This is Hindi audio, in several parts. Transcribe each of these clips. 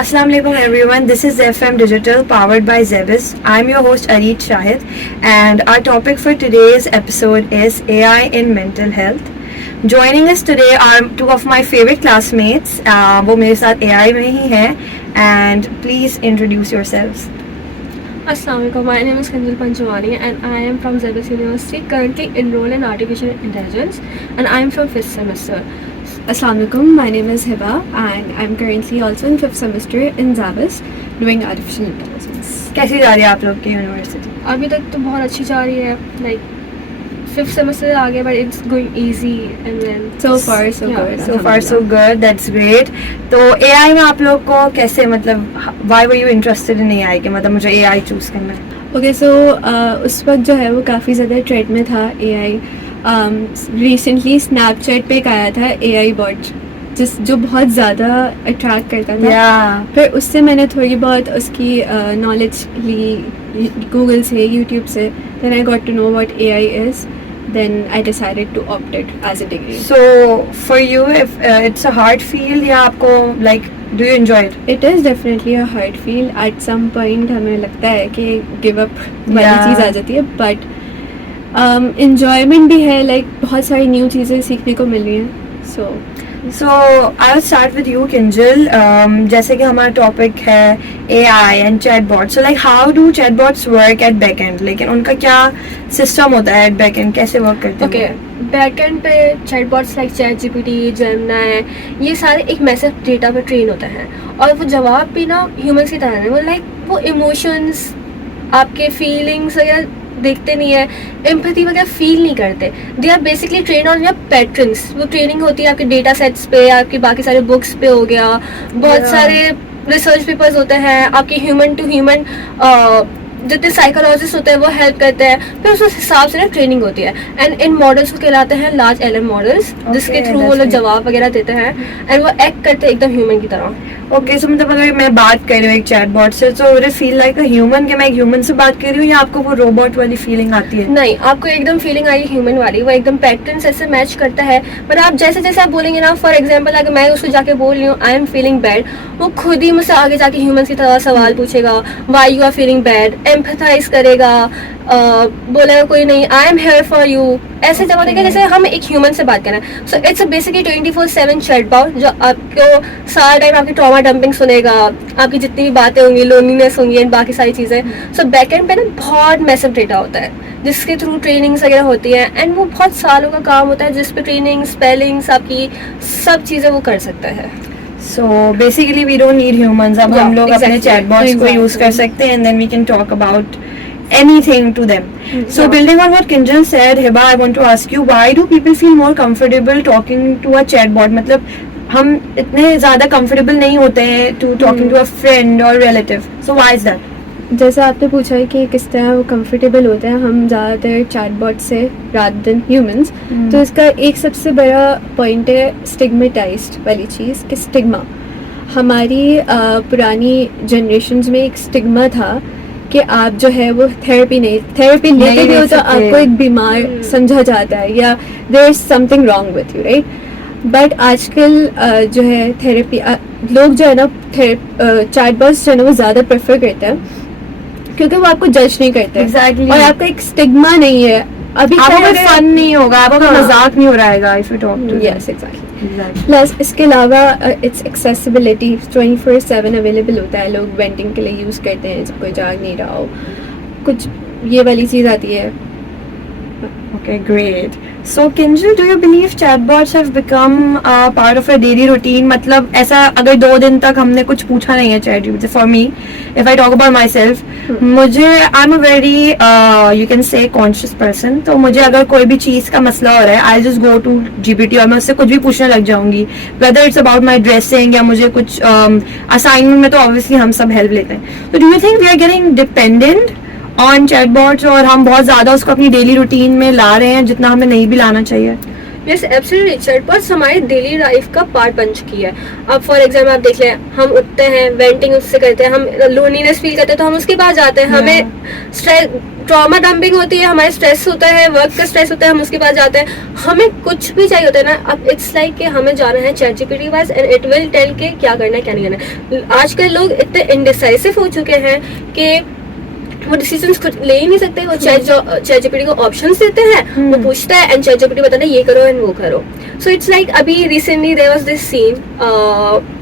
Assalamualaikum everyone, this is FM Digital powered by Zebis. I'm your host Areet Shahid and our topic for today's episode is AI in mental health. Joining us today are two of my favorite classmates. वो मेरे साथ AI में ही हैं and please introduce yourselves. Assalamualaikum, my name is Kanjal Panchwani and I am from Zebis University, currently enrolled in Artificial Intelligence and I am from 5th semester. Assalamualaikum, my name is Hiba and I'm currently also in 5th semester in Zabis doing Artificial Intelligence. कैसी जा रही है आप लोग की यूनिवर्सिटी? अभी तक तो बहुत अच्छी जा रही है, like 5th semester आ गया, but it's going easy and then So far so good. So far so good, that's great. तो AI में आप लोग को कैसे मतलब why were you interested in AI के मतलब मुझे AI चूज करना है? Okay, so उस वक्त जो है वो काफ़ी ज़्यादा ट्रेंड में था AI. रिसेंटली स्नैपचैट पे एक आया था AI बॉट जो बहुत ज़्यादा अट्रैक्ट करता था. फिर उससे मैंने थोड़ी बहुत उसकी नॉलेज ली गूगल से, यूट्यूब से. Then I got to know what AI is. Then I decided to opt it as a degree. So for you, if it's a hard field या आपको like do you enjoy it? It is definitely a hard field. At some point हमें लगता है कि give up वाली चीज़ आ जाती है, but enjoyment भी है, like बहुत सारी न्यू चीज़ें सीखने को मिल रही हैं. So I'll start with you, Kinjal. जैसे कि हमारा टॉपिक है AI and chatbot. So like how do chatbots work at backend? लेकिन उनका क्या सिस्टम होता है at backend? कैसे वर्क करते हैं? Okay, बैकएंड पे चैटबॉट्स लाइक ChatGPT, Gemini, ये सारे एक मैसेज डेटा पे ट्रेन होते हैं और वो जवाब भी ना ह्यूमंस की तरह है. वो लाइक वो इमोशंस, आपके फीलिंग्स वगैरह देखते नहीं है, एम्पैथी वगैरह फील नहीं करते. They are basically train on your patterns. वो ट्रेनिंग होती है आपके डेटा सेट्स पे, आपके बाकी सारे बुक्स पे हो गया, बहुत सारे रिसर्च पेपर्स होते हैं, आपके ह्यूमन टू ह्यूमन जितने साइकोलॉजिस्ट होते हैं वो हेल्प करते हैं. फिर उस हिसाब से ना ट्रेनिंग होती है एंड इन मॉडल्स को कहलाते हैं लार्ज LM मॉडल्स, जिसके थ्रू वो लोग जवाब वगैरह देते हैं एंड वो एक्ट करते हैं एकदम ह्यूमन की तरह. ओके, सो मतलब अगर मैं बात कर रही हूँ एक चैटबॉट से तो would it feel like a human कि मैं एक ह्यूमन से बात कर रही हूँ या आपको वो रोबोट वाली फीलिंग आती है? नहीं, आपको एकदम फीलिंग आई ह्यूमन वाली. वो एकदम पैटर्न्स ऐसे मैच करता है. पर आप जैसे जैसे आप बोलेंगे ना, फॉर एग्जांपल अगर मैं उसको जाके बोल रही हूँ आई एम फीलिंग बैड, वो खुद ही मुझसे आगे जाके ह्यूमन की तरह सवाल पूछेगा, why you are feeling bad, empathise करेगा, बोलेगा कोई नहीं I am here for you. ऐसे जवाब देगा जैसे हम एक ह्यूमन से बात कर रहे हैं. सो इट्स बेसिकली 24/7 चैटबॉट जो आपको सारा टाइम आपकी ट्रॉमा डंपिंग सुनेगा, आपकी जितनी भी बातें होंगी, लोनलीनेस होंगी एंड बाकी सारी चीज़ें. सो बैकएंड पे ना बहुत मैसिव डेटा होता है जिसके थ्रू ट्रेनिंग्स वगैरह होती है एंड वो बहुत सालों का काम होता है जिस पे ट्रेनिंग, स्पेलिंग्स, आपकी सब चीज़ें वो कर सकता है. So basically we don't need humans. अब हम लोग अपने chatbots को use कर सकते हैं and then we can talk about anything to them. So building on what Kinjal said, Hiba, I want to ask you, why do people feel more comfortable talking to a chatbot? मतलब हम इतने ज़्यादा comfortable नहीं होते हैं to talking to a friend or relative. So why is that? जैसा आपने पूछा है कि किस तरह वो कंफर्टेबल होते हैं हम ज़्यादातर चैटबॉट से रादर देन ह्यूमंस, तो इसका एक सबसे बड़ा पॉइंट है स्टिग्मेटाइज्ड वाली चीज़ कि स्टिग्मा. हमारी पुरानी जनरेशंस में एक स्टिग्मा था कि आप जो है वो थेरेपी लेते भी हो तो आपको एक बीमार समझा जाता है या there is something wrong with you, right. But आजकल जो है थेरेपी लोग जो है ना चैटबॉट्स जो है ना वो ज़्यादा प्रेफर करते हैं क्योंकि वो आपको जज नहीं करते. Exactly. और आपका एक स्टिग्मा नहीं है. अभी आपको कोई फन नहीं होगा, आपको कोई मजाक नहीं हो रहेगा if you talk to them. Yes, exactly. Plus इसके अलावा इट्स एक्सेसिबिलिटी 24/7 अवेलेबल होता है. लोग वेंटिंग के लिए यूज़ करते हैं जब कोई जाग नहीं रहा हो, कुछ ये वाली चीज़ आती है. Okay, great. So Kinjal, do you believe chatbots have become part of our daily routine? मतलब ऐसा अगर 2 दिन तक हमने कुछ पूछा नहीं है ChatGPT, for me, if I talk about myself, मुझे I'm a very you can say conscious person. तो मुझे अगर कोई भी चीज़ का मसला हो रहा है, I'll just go to GPT और मैं उससे कुछ भी पूछने लग जाऊंगी. Whether it's about my dressing या मुझे कुछ assignment में, तो obviously हम सब help लेते हैं. So do you think we are getting dependent on chatbots और हम बहुत ज़्यादा उसको अपनी डेली रूटीन में ला रहे हैं जितना हमें नहीं भी लाना चाहिए? Yes, absolutely. चैटबॉट्स हमारी डेली लाइफ का पार्ट बन चुकी है. अब फॉर एग्जाम्पल आप देख लें, हम उठते हैं, वेंटिंग उससे करते हैं, हम लोनलीनेस फील करते हैं तो हम उसके पास जाते हैं. हमें ट्रॉमा डंपिंग होती है, हमारे स्ट्रेस होता है, वर्क का स्ट्रेस होता है, हम उसके पास जाते हैं, हमें कुछ भी चाहिए होता है ना, अब इट्स लाइक कि हमें जाना है चैटजीपीटी के पास एंड इट विल टेल के क्या करना है क्या नहीं करना है। आजकल लोग इतने इनडिसाइसिव हो चुके हैं कि वो डिसीजंस खुद ले ही नहीं सकते, वो चैटजीपीटी को ऑप्शंस देते हैं, वो पूछता है एंड चैटजीपीटी बताता है ये करो एंड वो करो। सो इट्स लाइक अभी recently there was this scene,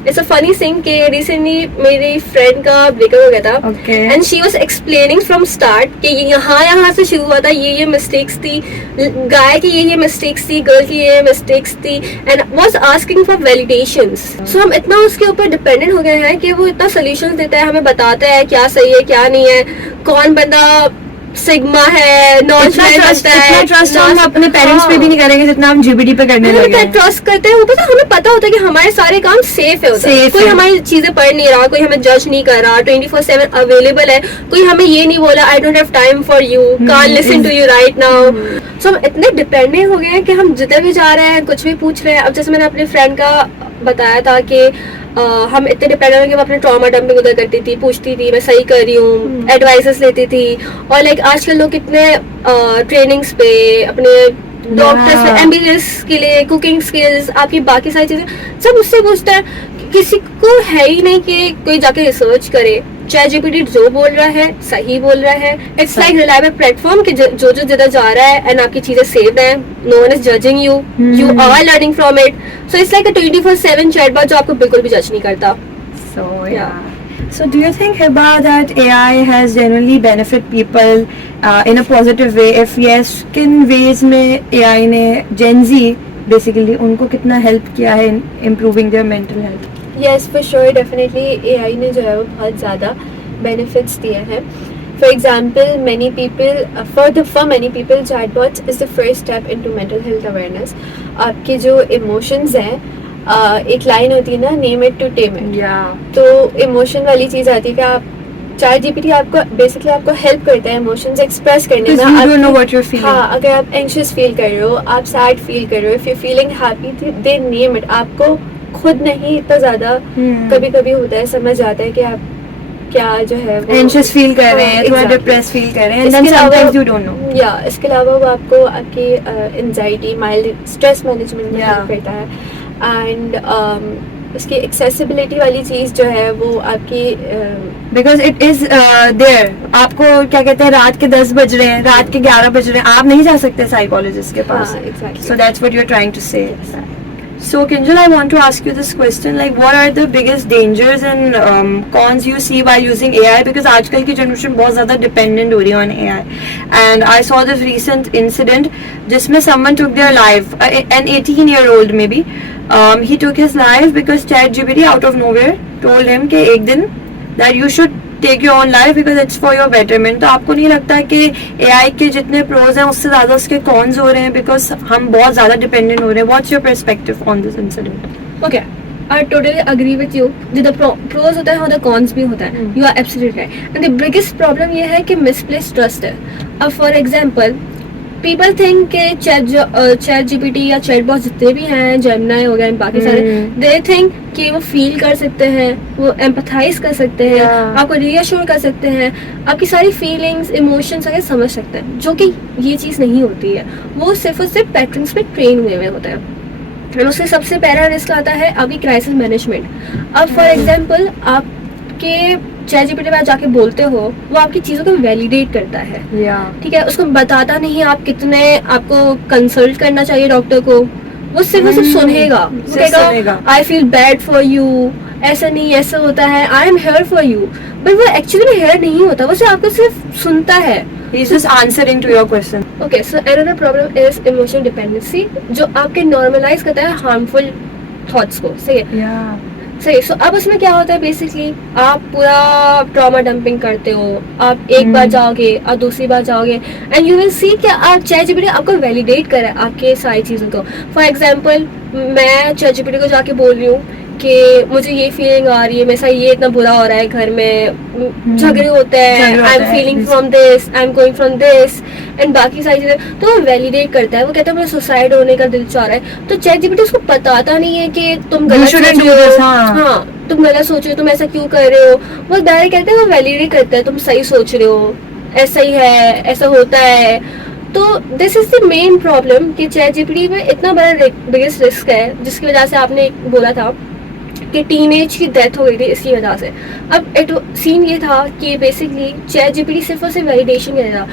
it's a funny thing कि रिसेंटली मेरी फ्रेंड का ब्रेकअप हो गया था and she was explaining from start कि यहाँ से शुरू हुआ था, ये मिस्टेक्स थी, गाय की ये मिस्टेक्स थी, गर्ल की ये मिस्टेक्स थी and was asking for validations. So हम इतना उसके ऊपर डिपेंडेंट हो गए हैं कि वो इतना सोल्यूशन देता है, हमें बताता है क्या सही है क्या नहीं है, कौन बंदा सिग्मा है, नॉन इतना ट्रस्ट हम अपने पेरेंट्स पे भी नहीं करेंगे जितना हम जीबीडी पे करने लगे हैं। ट्रस्ट करते हैं, ऊपर से हमें पता होता है कि हमारे सारे काम सेफ है, कोई हमारी चीजें पढ़ नहीं रहा, कोई हमें जज नहीं कर रहा, 24/7 अवेलेबल है, कोई हमें ये नहीं बोला I don't have time for you, can't listen to you right now. So हम इतने डिपेंडेंट हो गए हैं कि हम जिधर भी जा रहे हैं कुछ भी पूछ रहे हैं। अब जैसे मैंने अपने फ्रेंड का बताया था कि हम इतने डिपेंडेंट हो कि मैं अपने ट्रॉमा डंपिंग उधर करती थी, पूछती थी मैं सही कर रही हूँ, एडवाइसेस लेती थी, और लाइक आजकल लोग कितने ट्रेनिंग्स पे अपने डॉक्टर्स पे, एमबीबीएस के लिए, कुकिंग स्किल्स, आपकी बाकी सारी चीजें सब उससे पूछता है। किसी को है ही नहीं कि कोई जाके रिसर्च करे, चैटजीपीटी जो बोल रहा है सही बोल रहा है। इट्स लाइक रिलायबल प्लेटफॉर्म कि जो जिधर जा रहा है एंड आपकी चीजें सेव्ड हैं, no one is judging you, you are learning from it. So it's like a 24/7 chatbot जो आपको बिल्कुल भी जज नहीं करता। So yeah. So do you think, Hiba, that AI has generally benefit people in a positive way? If yes, किन ways में AI ने Gen Z basically उनको कितना help किया है in improving their mental health? Yes, for sure, definitely AI ने जो है वो बहुत ज़्यादा benefits दिए हैं. For example, for many people, chatbots is the first step into mental health awareness. आपके जो emotions हैं, एक लाइन होती है ना, name it to tame it. तो इमोशन वाली चीज आती है कि आप चैट जीपीटी आपको बेसिकली आपको हेल्प करता है इमोशंस एक्सप्रेस करने में। You don't know what you're feeling. हाँ, अगर आप एंशियस फील कर रहे हो, आप सैड फील कर रहे हो, if you feeling happy, they name it. आपको खुद नहीं इतना ज्यादा कभी कभी होता है, समझ आता है कि आप क्या जो है वो एंशियस फील कर रहे हैं, थोड़ा डिप्रेस फील कर रहे हैं, and then sometimes you don't know. या इसके अलावा वो आपको आपकी एंजाइटी, माइल्ड स्ट्रेस मैनेजमेंट में हेल्प करता है। एंड उसकी एक्सेसिबिलिटी वाली चीज जो है वो आपकी बिकॉज इट इज देयर। आपको क्या कहते हैं, रात के 10 बज रहे हैं, रात के 11 बज रहे हैं, आप नहीं जा सकते साइकोलॉजिस्ट के पास। So that's what you are trying to say. So Kinjal, I want to ask you this question, like what are the biggest dangers and cons you see while using AI? Because आजकल की generation बहुत ज़्यादा dependent हो रही है on AI, and I saw this recent incident जिसमें someone took their life, an 18-year-old maybe, he took his life because ChatGPT out of nowhere told him कि एक दिन that you should take your own life because it's for your betterment. तो आपको नहीं लगता है कि AI के जितने प्रोज हैं उससे ज़्यादा उसके कॉन्स हो रहे हैं बिकॉज हम बहुत ज़्यादा डिपेंडेंट हो रहे हैं? What's your perspective on this incident? Okay, I totally agree with you. जिधर प्रोज होता है उधर कॉन्स भी होता है. You are absolutely right. And the biggest problem ये है कि misplaced trust है. अब for example, people think कि chat GPT या chatbot जितने भी हैं, Gemini हो गया, बाकी सारे, they think कि वो फील कर सकते हैं, वो एम्पथाइज कर सकते हैं, आपको रीअश्योर कर सकते हैं, आपकी सारी फीलिंग्स, इमोशंस अगर समझ सकते हैं, जो कि ये चीज़ नहीं होती है. वो सिर्फ और सिर्फ पैटर्न्स पे ट्रेन हुए होता है. और उससे सबसे पहला रिस्क आता है अभी क्राइसिस मैनेजमेंट. अब फॉर एग्जांपल आपके चैट जीपीटी पे आप जाके बोलते हो, वो आपकी चीज़ों को वैलिडेट करता है, ठीक है, उसको बताता नहीं आप कितने आपको कंसल्ट करना चाहिए डॉक्टर को. वो सिर्फ सुनेगा, वो कहेगा I feel bad for you, ऐसा नहीं ऐसा होता है, आई am here for you, but वो एक्चुअली में हेयर नहीं होता, वो सिर्फ आपको सिर्फ सुनता है. He is just answering to your question. Okay, so another problem is emotional dependency, जो आपके नॉर्मलाइज करता है हार्मफुल थॉट्स को. सही है, सही. सो अब उसमें क्या होता है, बेसिकली आप पूरा ट्रॉमा डंपिंग करते हो. आप एक बार जाओगे और दूसरी बार जाओगे एंड यू विल सी कि आप चैट जीपीटी आपको वैलिडेट कर रहा है आपके सारी चीज़ों को. फॉर एग्जांपल, मैं चैट जीपीटी को जाके बोल रही हूँ कि मुझे ये फीलिंग आ रही है, मेरे साथ ये इतना बुरा हो रहा है, घर में झगड़े होते हैं, I am feeling from this, I am going from this and बाकी सारी चीजें. तो वो वैलिडेट करता है, वो कहता है मुझे सुसाइड होने का दिल चाह रहा है. तो चैट जीपीटी उसको बताता नहीं है कि तुम गलत सोच रहे हो, हाँ तुम गलत सोच रहे हो, तुम ऐसा क्यों कर रहे हो. वो डायरेक्ट कहते हैं, वो वैलिडेट करता है तुम सही सोच रहे हो, ऐसा ही है, ऐसा होता है। तो this is the main problem कि चैट जीपीटी में इतना बड़ा बिगेस्ट रिस्क है, जिसकी वजह से आपने बोला था कि टीनेज की डेथ हो गई थी इसकी वजह से। अब सीन ये था कि बेसिकली चैट जीपीटी सिर्फ और सिर्फ वैलिडेशन के लिए था।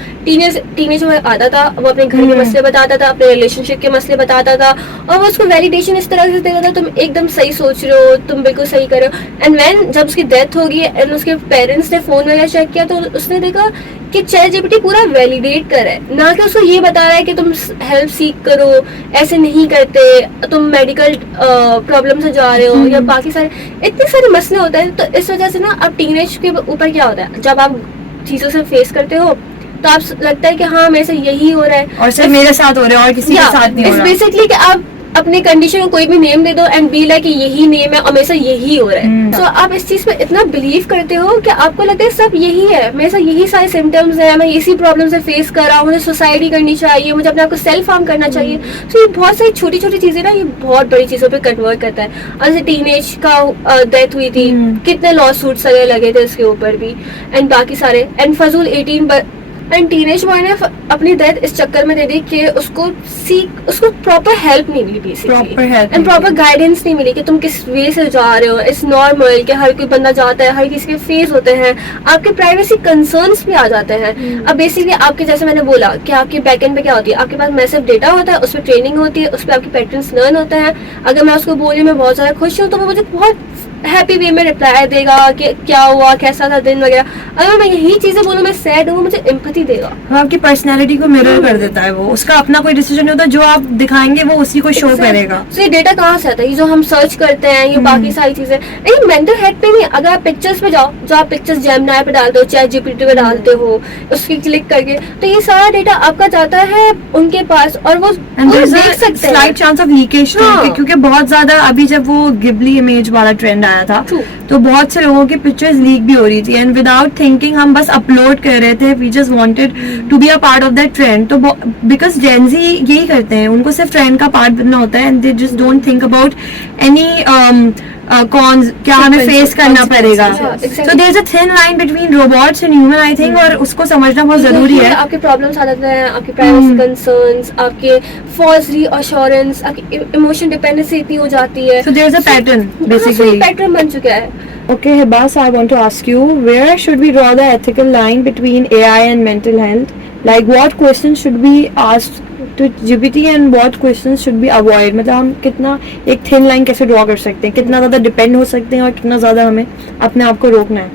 टीनेज में आता था, वो अपने घर के मसले बताता था, अपने रिलेशनशिप के मसले बताता था, और वो उसको वैलिडेशन इस तरह से देता था, तुम एकदम सही सोच रहे हो, तुम बिल्कुल सही कर रहे हो। एंड व्हेन जब उसकी डेथ होगी एंड उसके पेरेंट्स ने फोन वगैरह चेक किया, तो उसने देखा कि चैट जीपीटी पूरा वैलिडेट कर रहा है, ना कि उसको ये बता रहा है कि तुम हेल्प सीख करो, ऐसे नहीं करते, तुम मेडिकल प्रॉब्लम से जा रहे हो, या बाकी सारे इतने सारे मसले होते हैं। तो इस वजह से ना अब टीनेज के ऊपर क्या होता है, जब आप चीजों से फेस करते हो तो आप लगता है कि हाँ मेरे से यही हो रहा है और सिर्फ मेरे साथ हो रहा है और किसी के साथ नहीं हो रहा। बेसिकली कि आप अपने कंडीशन को कोई भी नेम दे दो एंड बी लाइक कि यही नेम है और मेरे से यही हो रहा है। तो आप इस चीज पे इतना बिलीव करते हो कि आपको लगता है सब यही है, मेरे साथ यही सारे सिम्टम्स हैं, मैं इसी प्रॉब्लम से फेस कर रहा हूँ, मुझे सुसाइड करनी चाहिए, मुझे अपने आप को सेल्फ हार्म करना चाहिए। तो ये बहुत सारी छोटी छोटी चीजें ना, ये बहुत बड़ी चीजों पे कन्वर्ट करता है। जैसे टीनेज का डेथ हुई थी, कितने लॉ सूट्स लगे थे इसके ऊपर भी, एंड बाकी सारे, एंड फजूल 18 एंड टीनेज बॉय ने अपनी डेथ इस चक्कर में दे दी कि उसको प्रॉपर हेल्प नहीं मिली बेसिकली, एंड प्रॉपर गाइडेंस नहीं मिली कि तुम किस वे से जा रहे हो। इट्स नॉर्मल कि हर कोई बंदा जाता है, हर किसी के फेज होते हैं, आपके प्राइवेसी कंसर्न्स भी आ जाते हैं। अब बेसिकली आपके, जैसे मैंने बोला कि आपके बैकएंड पे क्या होती है, आपके पास मैसिव डेटा होता है, उस पर ट्रेनिंग होती है, उस पर आपके पैटर्न्स लर्न होते हैं। अगर मैं उसको बोली मैं बहुत ज्यादा खुश हूँ, तो वो मुझे बहुत हैप्पी वे में रिप्लाई देगा कि क्या हुआ, कैसा था दिन वगैरह। अगर मैं यही चीजें बोलूँ मैं सैड हूँ, मुझे एम्पैथी देगा। वो आपकी पर्सनैलिटी को मिरर कर देता है, वो उसका अपना कोई डिसीजन नहीं होता, जो आप दिखाएंगे वो उसी को शो करेगा। तो ये डेटा कहाँ से आता है, ये जो हम सर्च करते हैं, ये बाकी सारी चीजें, ये मेंटल हेल्थ पे नहीं। अगर आप पिक्चर्स पे जाओ, जो आप पिक्चर्स जेमिनी पे डालते हो, चैट जीपीटी पे डालते हो, उसकी क्लिक करके, तो ये सारा डेटा आपका जाता है उनके पास, और वो देख सकते हैं। स्लाइट चांस ऑफ लीकेज, क्योंकि बहुत ज्यादा अभी जब वो गिबली इमेज वाला ट्रेंड आया था, तो बहुत से लोगों की पिक्चर्स लीक भी हो रही थी, एंड विदाउट थिंकिंग हम बस अपलोड कर रहे थे, we just wanted to be a part of that trend. तो बिकॉज जेन ज़ी यही करते हैं, उनको सिर्फ ट्रेंड का पार्ट बनना होता है, and they just don't think about any cons, क्या हमें फेस करना पड़ेगा। So there is a thin line between robots and human, I think, और उसको समझना बहुत जरूरी है। आपके प्रॉब्लम्स आ जाते हैं, आपके प्राइवेसी कंसर्न्स, आपके फॉल्स रीअश्योरेंस, आपकी इमोशन डिपेंडेंसी इतनी हो जाती है। So there is a pattern, basically pattern बन चुका है। Okay, Hibas, I want to ask you, where should we draw the ethical line between AI and mental health? Like, what questions should be asked to GPT and what questions should be avoid? मतलब हम कितना एक thin line कैसे draw कर सकते हैं, कितना ज़्यादा depend हो सकते हैं और कितना ज़्यादा हमें अपने आप को रोकना है?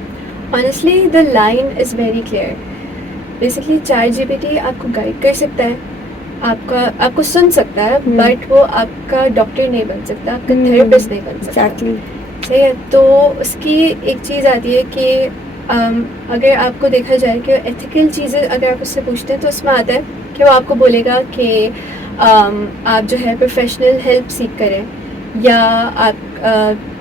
Honestly, the line is very clear. Basically, ChatGPT आपको गाइड कर सकता है, आपको सुन सकता है, बट वो आपका डॉक्टर नहीं बन सकता, आपका थेरेपिस्ट नहीं बन सकता। Exactly. सही है। तो उसकी एक चीज़ आती है कि अगर आपको देखा जाए कि एथिकल चीज़ें अगर आप उससे पूछते हैं, तो उसमें आता है कि वो आपको बोलेगा कि आप जो है प्रोफेशनल हेल्प सीख करें, या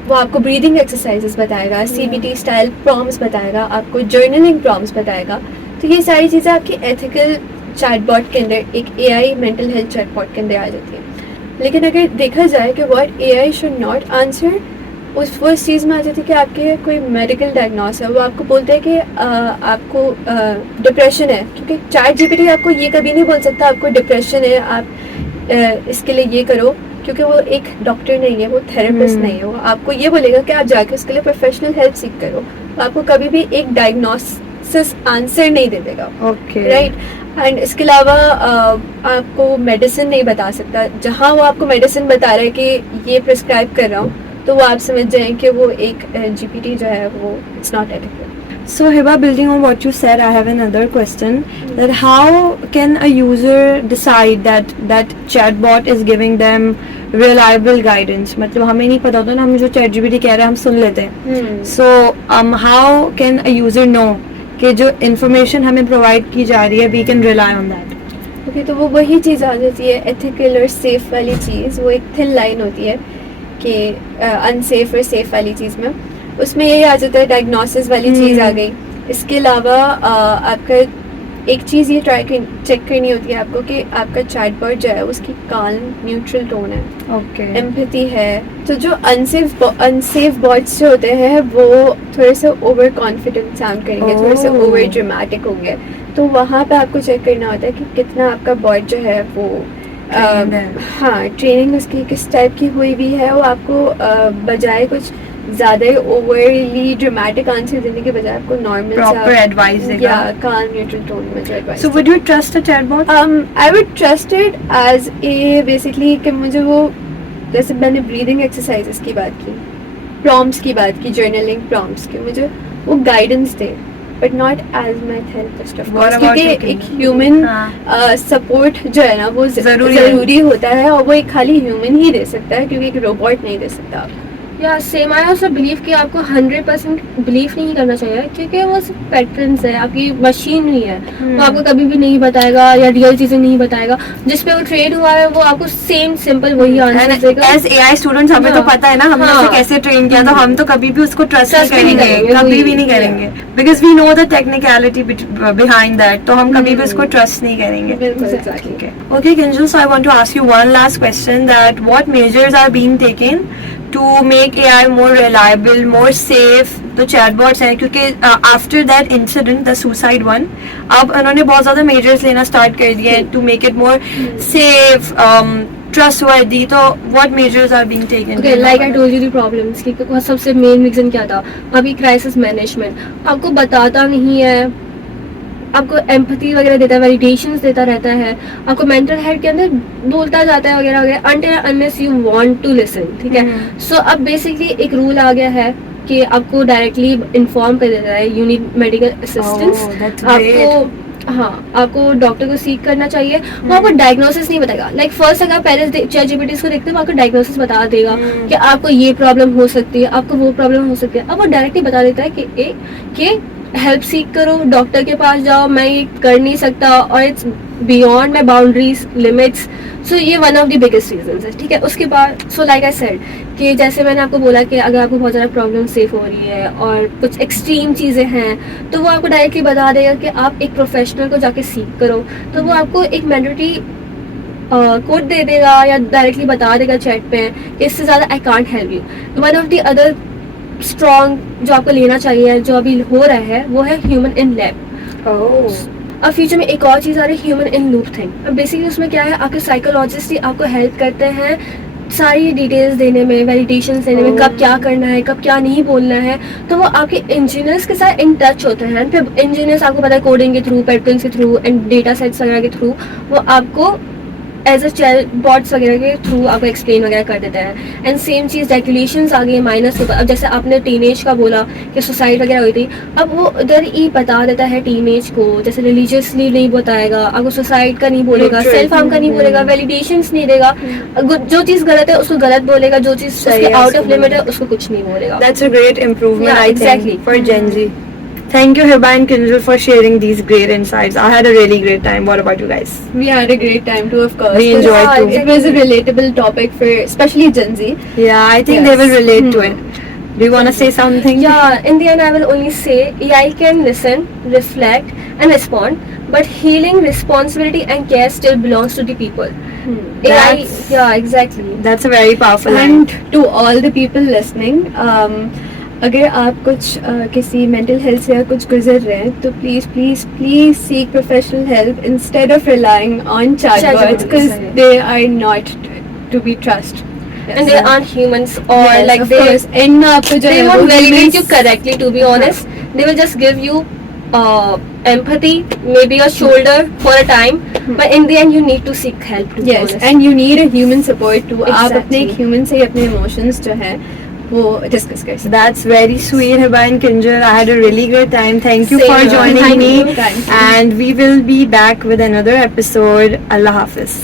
वो आपको ब्रीदिंग एक्सरसाइजेस बताएगा, CBT स्टाइल प्रॉम्प्ट्स बताएगा, आपको जर्नलिंग प्रॉम्प्ट्स बताएगा। तो ये सारी चीज़ें आपकी एथिकल चैटबॉट के अंदर, एक AI मेंटल हेल्थ चैटबॉट के अंदर आ जाती है। लेकिन अगर देखा जाए कि what AI should not answer, वो इस चीज़ में आ जाती है कि आपके कोई मेडिकल डायग्नोस है, वो आपको बोलते हैं कि आपको डिप्रेशन है, क्योंकि ChatGPT आपको ये कभी नहीं बोल सकता आपको डिप्रेशन है, आप इसके लिए ये करो, क्योंकि वो एक डॉक्टर नहीं है, वो थेरेपिस्ट नहीं है। वो आपको ये बोलेगा कि आप जाके उसके लिए प्रोफेशनल हेल्प सीख करो, तो आपको कभी भी एक डायग्नोसिस आंसर नहीं दे देगा। Okay. राइट। एंड इसके अलावा आपको मेडिसिन नहीं बता सकता। जहाँ वो आपको मेडिसिन बता रहा है कि ये प्रिस्क्राइब कर रहा हूँ, तो वो आप समझ जाएं कि वो एक GPT जो है वो it's not ethical. So Hiba, building on what you said, I have another question. That how can a user decide that chatbot is giving them reliable guidance? मतलब हमें नहीं पता होता ना, हम जो ChatGPT कह रहे हैं हम सुन लेते हैं. So how can a user know कि जो information हमें provide की जा रही है, we can rely on that? Okay, तो वो वही चीज़ आ जाती है एथिकल और सेफ वाली चीज़। वो एक थिन लाइन होती है कि अनसेफ और सेफ वाली चीज़ में, उसमें यही आ जाता है डायग्नोसिस वाली चीज़ आ गई। इसके अलावा आपका एक चीज़ ये चेक करनी होती है आपको कि आपका चैटबॉट जो है उसकी काल्म न्यूट्रल टोन है, ओके एम्पैथी है। तो जो अनसेफ बॉट्स जो होते हैं वो थोड़े से ओवर कॉन्फिडेंट साउंड करेंगे, थोड़े से Oh. ओवर ड्रामेटिक होंगे। तो वहाँ पे आपको चेक करना होता है कि कितना आपका बॉट जो है वो Trained है। हाँ, ट्रेनिंग उसकी किस टाइप की हुई भी है। वो आपको बजाय कुछ ज़्यादा ही ओवरली ड्रामेटिक आंसर देने के बजाय आपको नॉर्मल प्रॉपर एडवाइस देगा। या calm neutral tone में जो advice so would you trust a chatbot? I would trust it as a basically कि मुझे वो, जैसे मैंने ब्रीदिंग एक्सरसाइजेस की बात की, प्रॉम्प्ट्स की बात की, जर्नलिंग प्रॉम्प्ट्स की, मुझे वो गाइडेंस दे, but not as my therapist of What course, about क्योंकि you, एक Kinjal? ह्यूमन हाँ। सपोर्ट जो है ना वो जरूरी है। ज़रूरी होता है, और वो एक खाली ह्यूमन ही दे सकता है, क्योंकि एक रोबोट नहीं दे सकता। या सेम आई ऑल्सो बिलीव कि आपको 100% बिलीव नहीं करना चाहिए, क्योंकि वो सिर्फ पैटर्न्स है, आपकी मशीन नहीं है। वो आपको कभी भी नहीं बताएगा या रियल चीजें नहीं बताएगा। जिस पे वो ट्रेन हुआ है वो आपको सेम सिंपल वही आंसर देगा। एज एआई स्टूडेंट्स हमें तो हाँ। पता है ना हमने हाँ। उसे कैसे ट्रेन किया, तो हम तो कभी भी उसको ट्रस्ट Trust नहीं भी नहीं करेंगे, करेंगे, कभी वही। भी नहीं करेंगे, because we know the technicality behind that, तो हम कभी भी उसको ट्रस्ट नहीं करेंगे। बिल्कुल Exactly. exactly. Okay, Kinjal, so I want to ask you one last question, that what measures are being taken to make AI more reliable, more safe? तो chatbots हैं, क्योंकि after that incident, the suicide one, अब उन्होंने बहुत ज़्यादा measures लेना start कर दिए हैं to make it more safe, trustworthy. तो what measures are being taken? Okay, like I told you the problems कि सबसे मेन रीजन क्या था। अभी क्राइसिस मैनेजमेंट आपको बताता नहीं है, आपको एम्पैथी वगैरह देता है, वैलिडेशंस देता रहता है, आपको मेंटल हेल्थ के अंदर बोलता जाता है वगैरह वगैरह, until unless you want to listen, ठीक है। सो अब बेसिकली एक रूल आ गया है कि आपको डायरेक्टली इन्फॉर्म कर देता है you need medical assistance. Oh, that's great. आपको हाँ, आपको डॉक्टर को सीख करना चाहिए। वो आपको डायग्नोसिस नहीं बताएगा। लाइक फर्स्ट अगर पहले ChatGPT को देखते हैं, वो आपको डायग्नोसिस बता देगा कि आपको ये प्रॉब्लम हो सकती है, आपको वो प्रॉब्लम हो सकती है। अब वो डायरेक्टली बता देता है कि हेल्प सीख करो, डॉक्टर के पास जाओ, मैं ये कर नहीं सकता, और it's beyond my boundaries limits. So ये one of the biggest reasons है, ठीक है। उसके बाद सो लाइक आई सेड कि जैसे मैंने आपको बोला कि अगर आपको बहुत ज़्यादा प्रॉब्लम सेफ हो रही है और कुछ एक्सट्रीम चीज़ें हैं, तो वो आपको डायरेक्टली बता देगा कि आप एक प्रोफेशनल को जाके सीख करो। तो वो आपको एक मैंडेटरी कोड दे देगा या डायरेक्टली बता देगा चैट पे कि इससे ज़्यादा I can't help you. One of the other strong जो आपको लेना चाहिए, जो अभी हो रहा है, वो है ह्यूमन इन लैब। अब फ्यूचर में एक और चीज़ आ रही है, ह्यूमन इन लूप थिंग। अब बेसिकली उसमें क्या है, आपके साइकोलॉजिस्ट ही आपको हेल्प करते हैं सारी डिटेल्स देने में, वैलिडेशंस देने में, कब क्या करना है, कब क्या नहीं बोलना है। तो वो आपके इंजीनियर्स के साथ इन टच होते हैं। फिर इंजीनियर्स आपको पता है कोडिंग के थ्रू, पैटर्न्स के थ्रू एंड डेटा सेट्स वगैरह के थ्रू वो आपको एज अ चैट बॉट्स वगैरह के थ्रू आपको एक्सप्लेन वगैरह कर देता है। एंड सेम चीज़ रेगुलेशंस आ गई है माइनस के ऊपर। अब जैसे आपने टीनेज का बोला कि सुसाइड वगैरह हुई थी, अब वो उधर ही बता देता है टीनेज को, जैसे रिलीजियसली नहीं बताएगा, आपको सुसाइड का नहीं बोलेगा, Neutral. सेल्फ हार्म का नहीं बोलेगा, वैलिडेशंस नहीं देगा, जो चीज़ गलत है उसको गलत बोलेगा, जो चीज़ सही उसके है, आउट ऑफ उसको लिमिट है उसको कुछ नहीं बोलेगा। That's a great improvement, Yeah, I think, exactly. for Gen Z. Thank you, Hiba and Kinjal, for sharing these great insights. I had a really great time. What about you guys? We had a great time too, of course. We enjoyed Yeah, too. It was a relatable topic for especially Gen Z. Yeah, I think Yes. they will relate to it. Do you want to say something? Yeah, in the end, I will only say AI can listen, reflect, and respond, but healing, responsibility, and care still belongs to the people. AI, That's- yeah, exactly. That's a very powerful line. And to all the people listening, अगर आप कुछ किसी मेंटल हेल्थ से या कुछ गुजर रहे हैं, तो please please please seek professional help instead of relying on chatbots, because they are not to be trust. And they aren't humans, or Yes, like of they course. End में आपको जो they है won't वो validate you humans- correctly. To be honest, they will just give you empathy, maybe a shoulder for a time, but in the end, you need to seek help. To be Yes, honest. and you need a human support too. आप अपने Exactly. human से ही अपने emotions जो हैं वो discuss कर सकते हैं. That's very sweet, Hiba and Kinjal. I had a really great time. Thank you Same for here. joining Thank me. you. Thank you. And we will be back with another episode. Allah Hafiz.